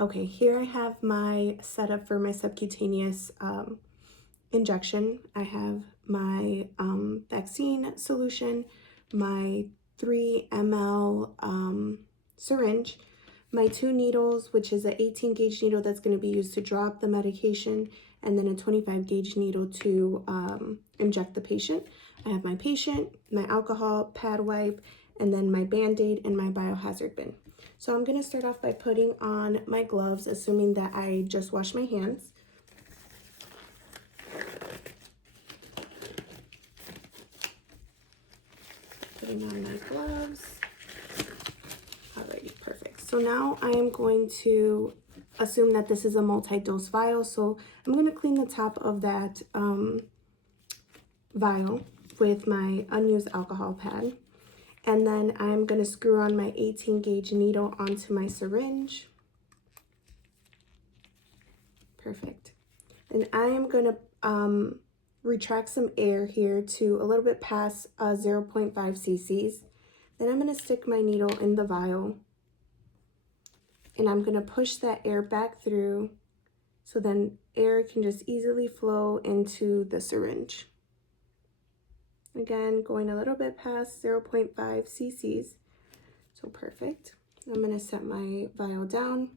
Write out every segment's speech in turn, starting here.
Okay, here I have my setup for my subcutaneous injection. I have my vaccine solution, my 3 ml syringe, my 2 needles, which is an 18 gauge needle that's going to be used to drop the medication, and then a 25 gauge needle to inject the patient. I have my patient, my alcohol, pad wipe, and then my Band-Aid and my biohazard bin. So I'm going to start off by putting on my gloves, assuming that I just washed my hands. Putting on my gloves. Alrighty, perfect. So now I am going to assume that this is a multi-dose vial. So I'm going to clean the top of that vial with my unused alcohol pad. And then I'm going to screw on my 18 gauge needle onto my syringe. Perfect. And I am going to retract some air here to a little bit past 0.5 cc's. Then I'm going to stick my needle in the vial. And I'm going to push that air back through so then air can just easily flow into the syringe. Again, going a little bit past 0.5 cc's. So perfect. I'm going to set my vial down,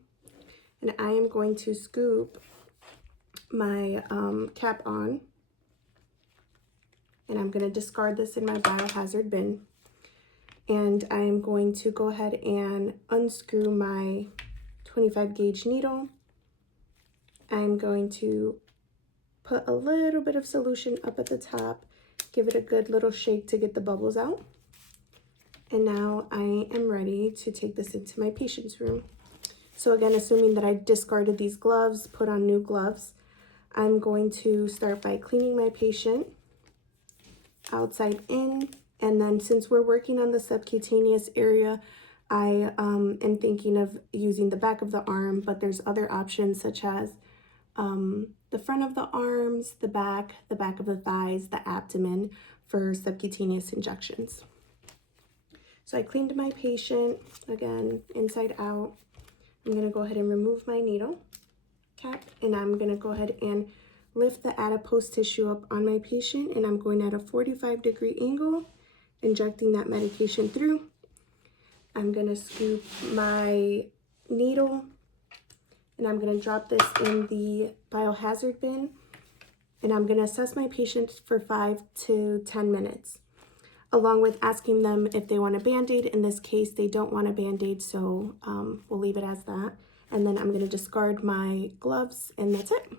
and I am going to scoop my cap on, and I'm going to discard this in my biohazard bin. And I am going to go ahead and unscrew my 25 gauge needle. I'm going to put a little bit of solution up at the top, give it a good little shake to get the bubbles out. And now I am ready to take this into my patient's room. So again, assuming that I discarded these gloves, put on new gloves, I'm going to start by cleaning my patient outside in. And then since we're working on the subcutaneous area, I am thinking of using the back of the arm, but there's other options such as the front of the arms, the back of the thighs, the abdomen for subcutaneous injections. So I cleaned my patient, again, inside out. I'm going to go ahead and remove my needle cap, and I'm going to go ahead and lift the adipose tissue up on my patient, and I'm going at a 45-degree angle, injecting that medication through. I'm going to scoop my needle, and I'm going to drop this in the biohazard bin, and I'm going to assess my patient for 5 to 10 minutes, along with asking them if they want a Band-Aid. In this case, they don't want a Band-Aid, so we'll leave it as that. And then I'm going to discard my gloves, and that's it.